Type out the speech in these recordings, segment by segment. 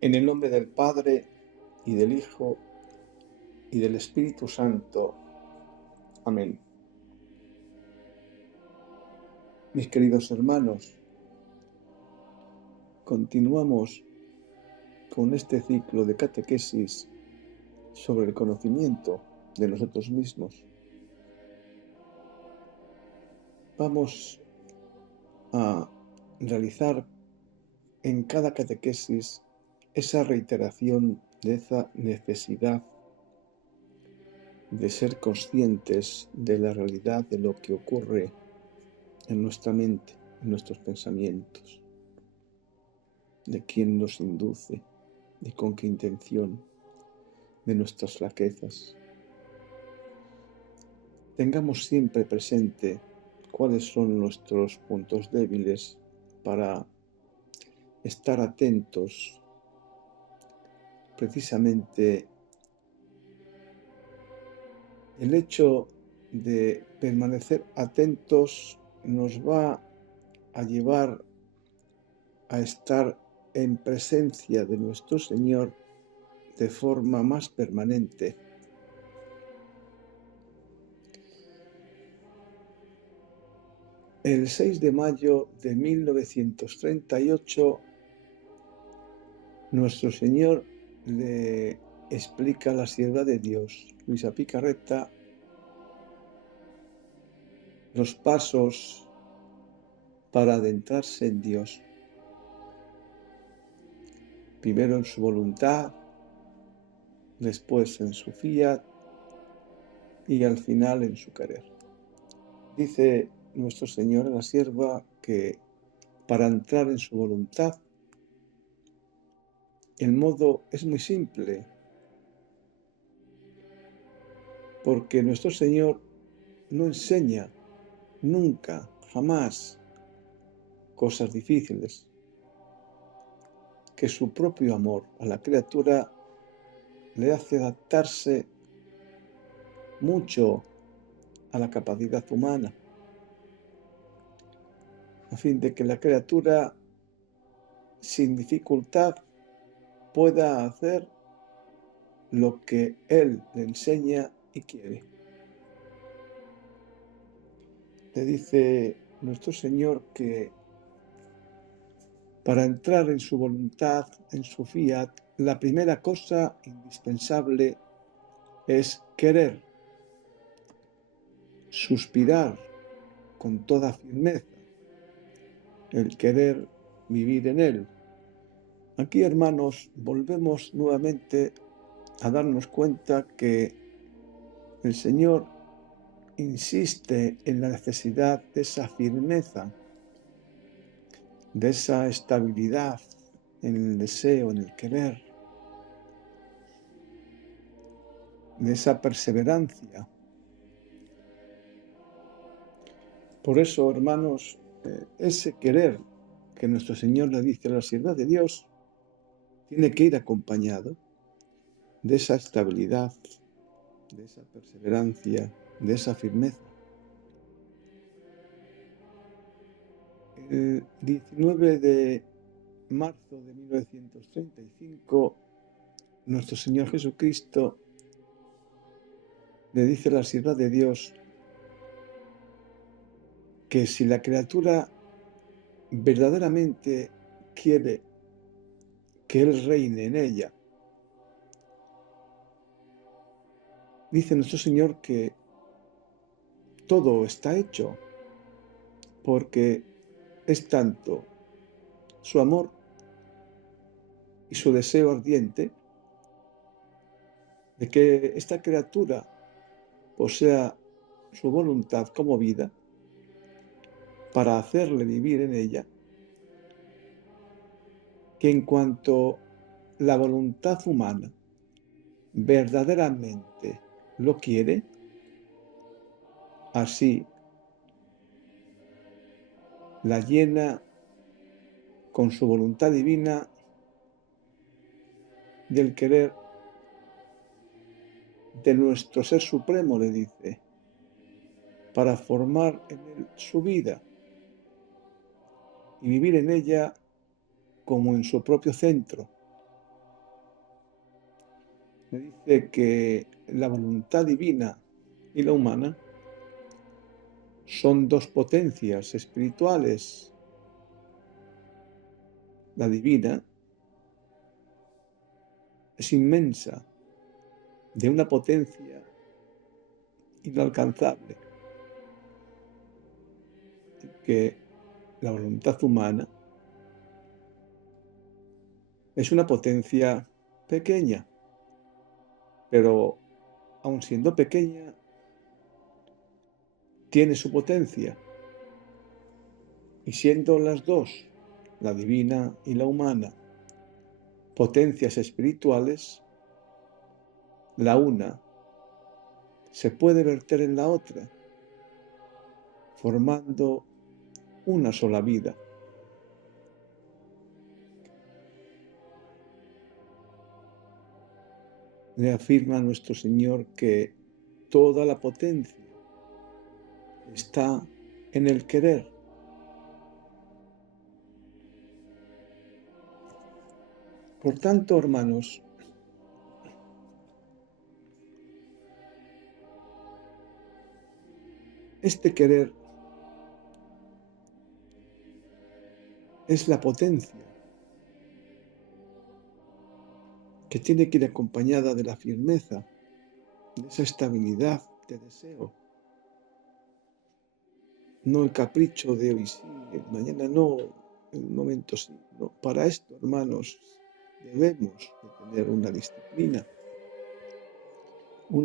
En el nombre del Padre, y del Hijo, y del Espíritu Santo. Amén. Mis queridos hermanos, continuamos con este ciclo de catequesis sobre el conocimiento de nosotros mismos. Vamos a realizar en cada catequesis esa reiteración de esa necesidad de ser conscientes de la realidad de lo que ocurre en nuestra mente, en nuestros pensamientos, de quién nos induce, de con qué intención, de nuestras flaquezas. Tengamos siempre presente cuáles son nuestros puntos débiles para estar atentos. Precisamente el hecho de permanecer atentos nos va a llevar a estar en presencia de nuestro Señor de forma más permanente. El 6 de mayo de 1938, nuestro Señor le explica a la sierva de Dios, Luisa Picarreta, los pasos para adentrarse en Dios. Primero en su voluntad, después en su fiat y al final en su querer. Dice nuestro Señor a la sierva que para entrar en su voluntad, el modo es muy simple, porque nuestro Señor no enseña nunca, jamás, cosas difíciles, que su propio amor a la criatura le hace adaptarse mucho a la capacidad humana, a fin de que la criatura sin dificultad pueda hacer lo que Él le enseña y quiere. Le dice nuestro Señor que para entrar en su voluntad, en su fiat, la primera cosa indispensable es querer, suspirar con toda firmeza, el querer vivir en Él. Aquí, hermanos, volvemos nuevamente a darnos cuenta que el Señor insiste en la necesidad de esa firmeza, de esa estabilidad en el deseo, en el querer, de esa perseverancia. Por eso, hermanos, ese querer que nuestro Señor le dice a la sierva de Dios tiene que ir acompañado de esa estabilidad, de esa perseverancia, de esa firmeza. El 19 de marzo de 1935, nuestro Señor Jesucristo le dice a la sierva de Dios que si la criatura verdaderamente quiere que Él reine en ella, dice nuestro Señor que todo está hecho, porque es tanto su amor y su deseo ardiente de que esta criatura posea su voluntad como vida para hacerle vivir en ella, que en cuanto la voluntad humana verdaderamente lo quiere, así la llena con su voluntad divina del querer de nuestro Ser Supremo, le dice, para formar en él su vida y vivir en ella como en su propio centro, me dice que la voluntad divina y la humana son dos potencias espirituales. La divina es inmensa, de una potencia inalcanzable, y que la voluntad humana es una potencia pequeña, pero aun siendo pequeña, tiene su potencia. Y siendo las dos, la divina y la humana, potencias espirituales, la una se puede verter en la otra, formando una sola vida. Le afirma nuestro Señor que toda la potencia está en el querer. Por tanto, hermanos, este querer es la potencia que tiene que ir acompañada de la firmeza, de esa estabilidad de deseo. No el capricho de hoy sí, mañana no, en un momento sí. No. Para esto, hermanos, debemos de tener una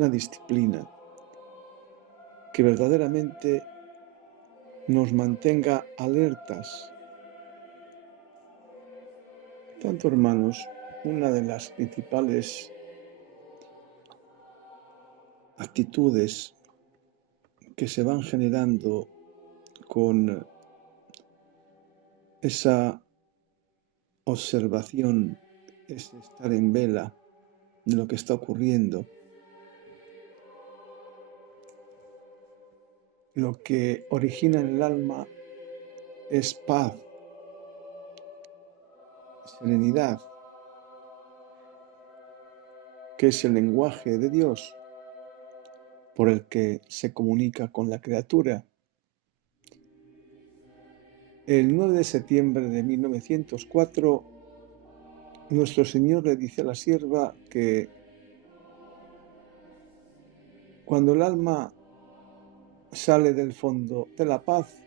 disciplina que verdaderamente nos mantenga alertas. Tanto, hermanos, una de las principales actitudes que se van generando con esa observación, es estar en vela de lo que está ocurriendo. Lo que origina en el alma es paz, serenidad, que es el lenguaje de Dios por el que se comunica con la criatura. El 9 de septiembre de 1904, nuestro Señor le dice a la sierva que cuando el alma sale del fondo de la paz,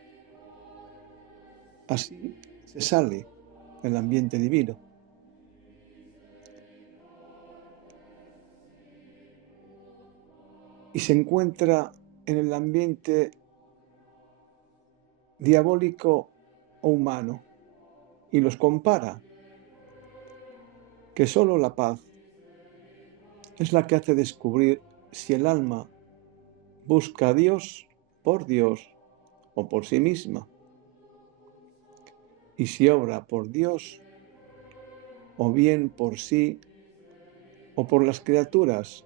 así se sale del ambiente divino. Y se encuentra en el ambiente diabólico o humano, y los compara, que solo la paz es la que hace descubrir si el alma busca a Dios por Dios o por sí misma, y si obra por Dios o bien por sí o por las criaturas,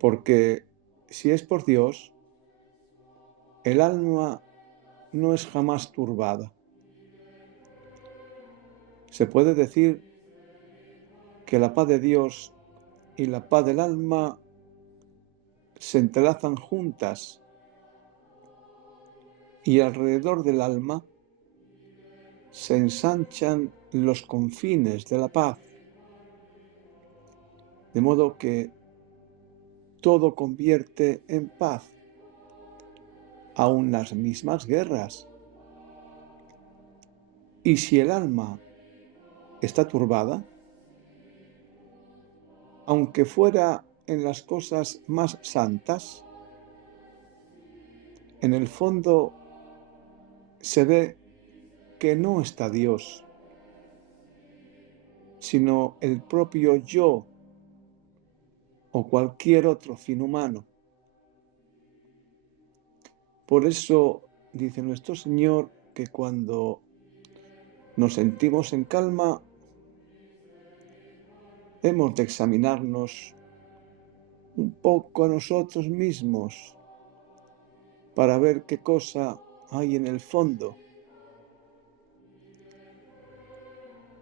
porque si es por Dios, el alma no es jamás turbada. Se puede decir que la paz de Dios y la paz del alma se entrelazan juntas, y alrededor del alma se ensanchan los confines de la paz, de modo que todo convierte en paz, aun las mismas guerras. Y si el alma está turbada, aunque fuera en las cosas más santas, en el fondo se ve que no está Dios, sino el propio yo o cualquier otro fin humano. Por eso dice nuestro Señor que cuando nos sentimos en calma, hemos de examinarnos un poco a nosotros mismos para ver qué cosa hay en el fondo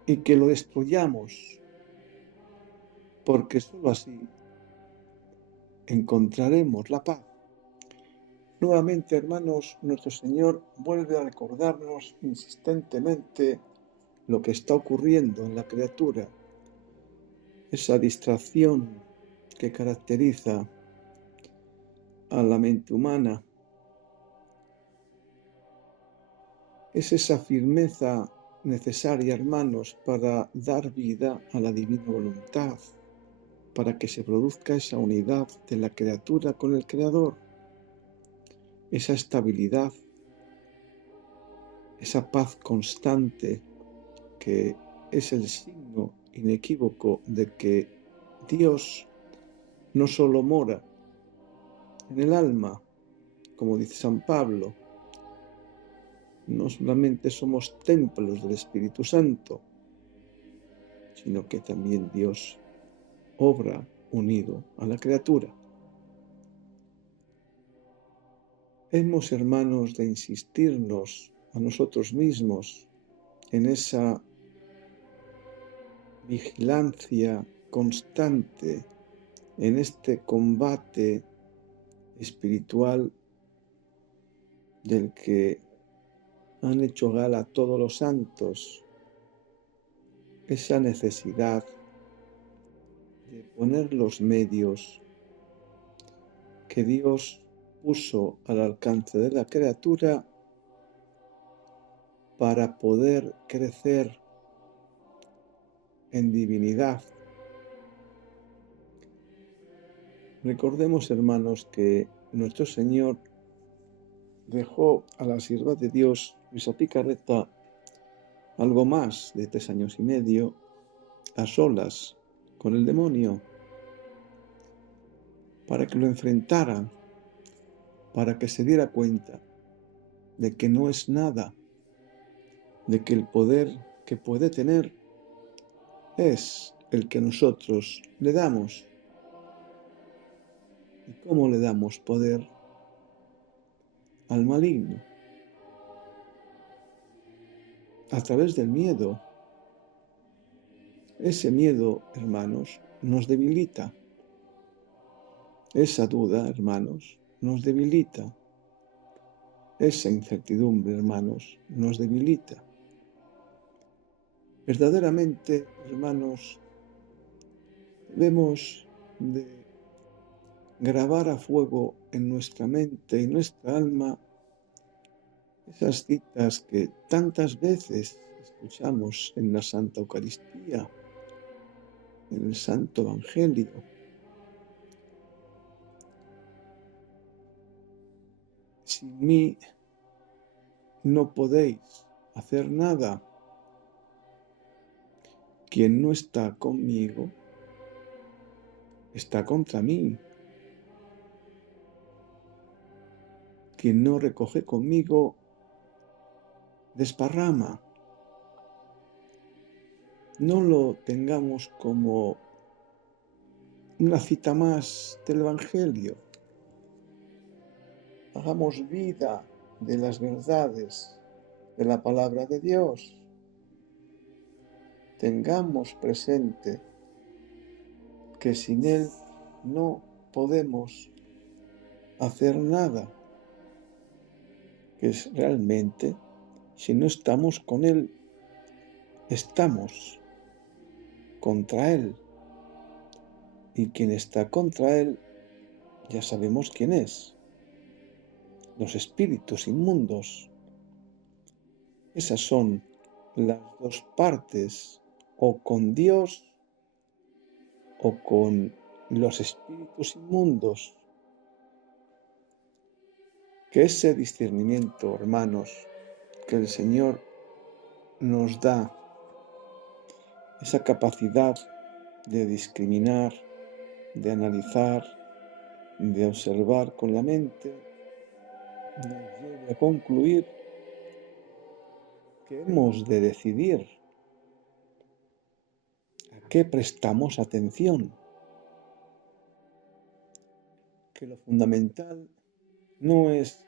y que lo destruyamos porque sólo así encontraremos la paz. Nuevamente, hermanos, nuestro Señor vuelve a recordarnos insistentemente lo que está ocurriendo en la criatura, esa distracción que caracteriza a la mente humana, es esa firmeza necesaria, hermanos, para dar vida a la divina voluntad, para que se produzca esa unidad de la criatura con el Creador, esa estabilidad, esa paz constante que es el signo inequívoco de que Dios no solo mora en el alma, como dice San Pablo, no solamente somos templos del Espíritu Santo, sino que también Dios obra unido a la criatura. Hemos, hermanos, de insistirnos a nosotros mismos en esa vigilancia constante, en este combate espiritual del que han hecho gala todos los santos, esa necesidad de poner los medios que Dios puso al alcance de la criatura para poder crecer en divinidad. Recordemos, hermanos, que nuestro Señor dejó a la sierva de Dios, Luisa Picarreta, algo más de 3 años y medio, a solas con el demonio, para que lo enfrentara, para que se diera cuenta de que no es nada, de que el poder que puede tener es el que nosotros le damos. ¿Y cómo le damos poder al maligno? A través del miedo. Ese miedo, hermanos, nos debilita. Esa duda, hermanos, nos debilita. Esa incertidumbre, hermanos, nos debilita. Verdaderamente, hermanos, debemos de grabar a fuego en nuestra mente y nuestra alma esas citas que tantas veces escuchamos en la Santa Eucaristía, en el Santo Evangelio. Sin mí no podéis hacer nada. Quien no está conmigo está contra mí. Quien no recoge conmigo desparrama. No lo tengamos como una cita más del Evangelio. Hagamos vida de las verdades de la palabra de Dios. Tengamos presente que sin Él no podemos hacer nada. Que es realmente, si no estamos con Él, estamos contra Él. Y quien está contra Él, ya sabemos quién es. Los espíritus inmundos. Esas son las dos partes, o con Dios o con los espíritus inmundos. Que ese discernimiento, hermanos, que el Señor nos da, esa capacidad de discriminar, de analizar, de observar con la mente, nos lleve a concluir que hemos de decidir a qué prestamos atención. Que lo fundamental no es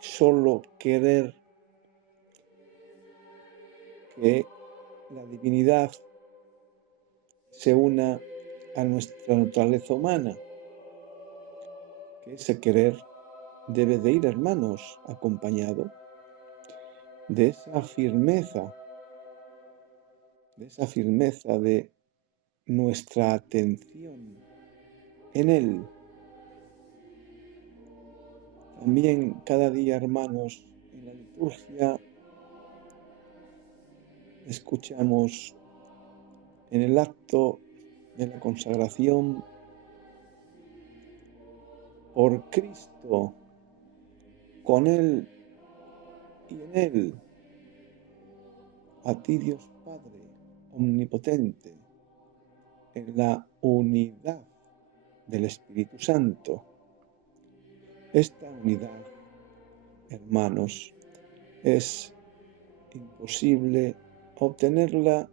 solo querer que la divinidad se una a nuestra naturaleza humana, que ese querer debe de ir, hermanos, acompañado de esa firmeza de nuestra atención en Él. También cada día, hermanos, en la liturgia escuchamos en el acto de la consagración por Cristo, con Él y en Él, a ti Dios Padre omnipotente, en la unidad del Espíritu Santo. Esta unidad, hermanos, es imposible obtenerla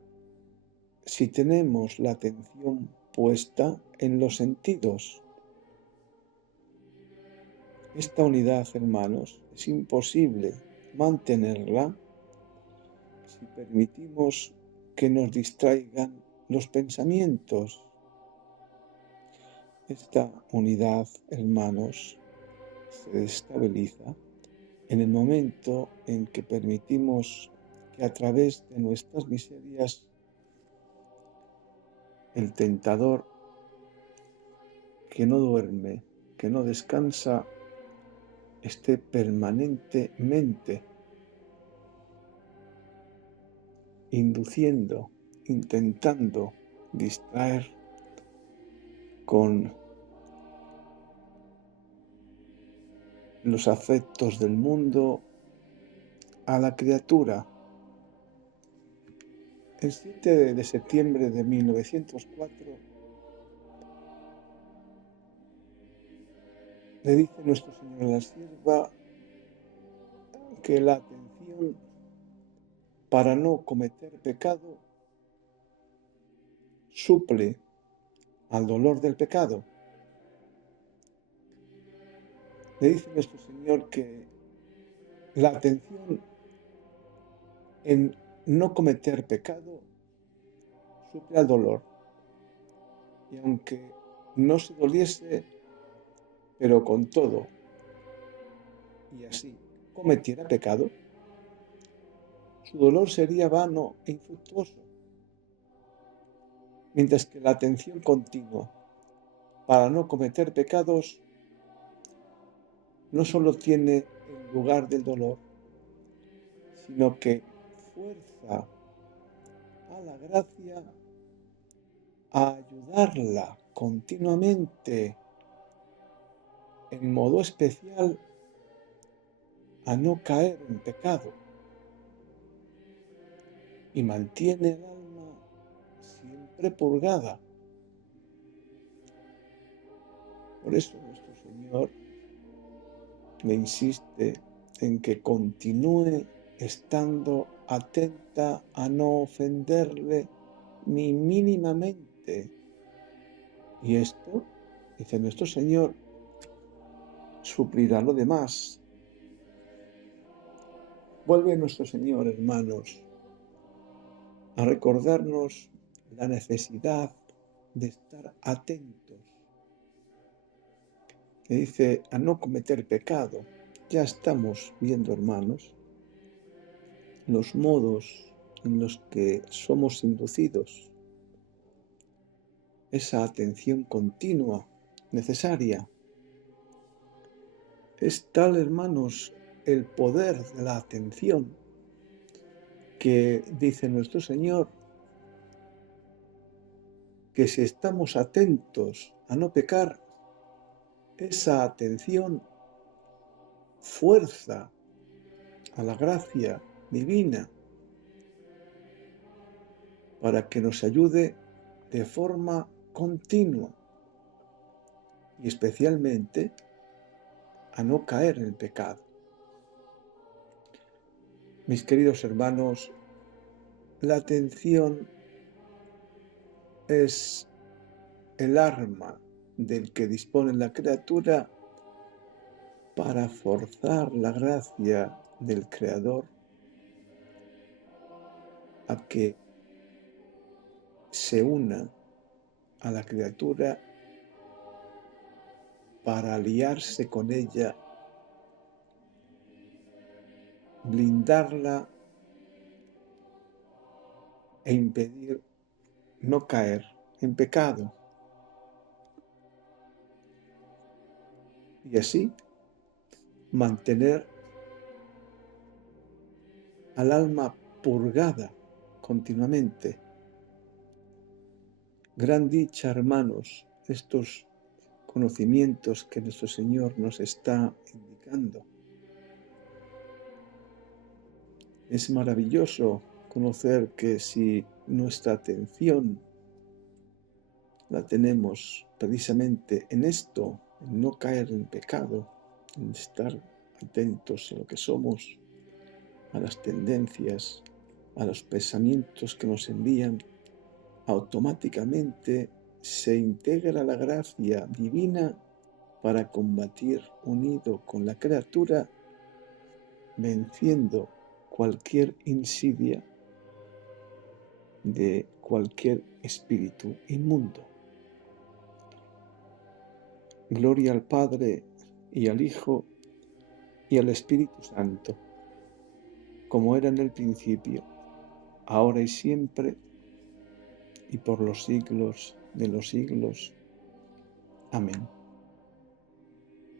si tenemos la atención puesta en los sentidos. Esta unidad, hermanos, es imposible mantenerla si permitimos que nos distraigan los pensamientos. Esta unidad, hermanos, se desestabiliza en el momento en que permitimos que a través de nuestras miserias el tentador, que no duerme, que no descansa, esté permanentemente induciendo, intentando distraer con los afectos del mundo a la criatura. El 7 de septiembre de 1904 le dice nuestro Señor a la sierva que la atención para no cometer pecado suple al dolor del pecado. Le dice nuestro Señor que la atención en no cometer pecado suple al dolor. Y aunque no se doliese, pero con todo, y así cometiera pecado, su dolor sería vano e infructuoso. Mientras que la atención continua para no cometer pecados no solo tiene el lugar del dolor, sino que fuerza a la gracia a ayudarla continuamente, en modo especial, a no caer en pecado, y mantiene el alma siempre purgada. Por eso nuestro Señor le insiste en que continúe estando atenta a no ofenderle ni mínimamente. Y esto, dice nuestro Señor, suplirá lo demás. Vuelve nuestro Señor, hermanos, a recordarnos la necesidad de estar atentos. Le dice a no cometer pecado. Ya estamos viendo, hermanos, los modos en los que somos inducidos. Esa atención continua, necesaria. Es tal, hermanos, el poder de la atención que dice nuestro Señor que si estamos atentos a no pecar, esa atención fuerza a la gracia divina para que nos ayude de forma continua y especialmente a no caer en el pecado. Mis queridos hermanos, la atención es el arma del que dispone la criatura para forzar la gracia del Creador a que se una a la criatura para aliarse con ella, blindarla e impedir no caer en pecado. Y así mantener al alma purgada continuamente. Gran dicha, hermanos, estos conocimientos que nuestro Señor nos está indicando. Es maravilloso conocer que si nuestra atención la tenemos precisamente en esto, en no caer en pecado, en estar atentos a lo que somos, a las tendencias, a los pensamientos que nos envían, automáticamente se integra la gracia divina para combatir unido con la criatura, venciendo cualquier insidia de cualquier espíritu inmundo. Gloria al Padre y al Hijo y al Espíritu Santo, como era en el principio, ahora y siempre, y por los siglos de los siglos. Amén.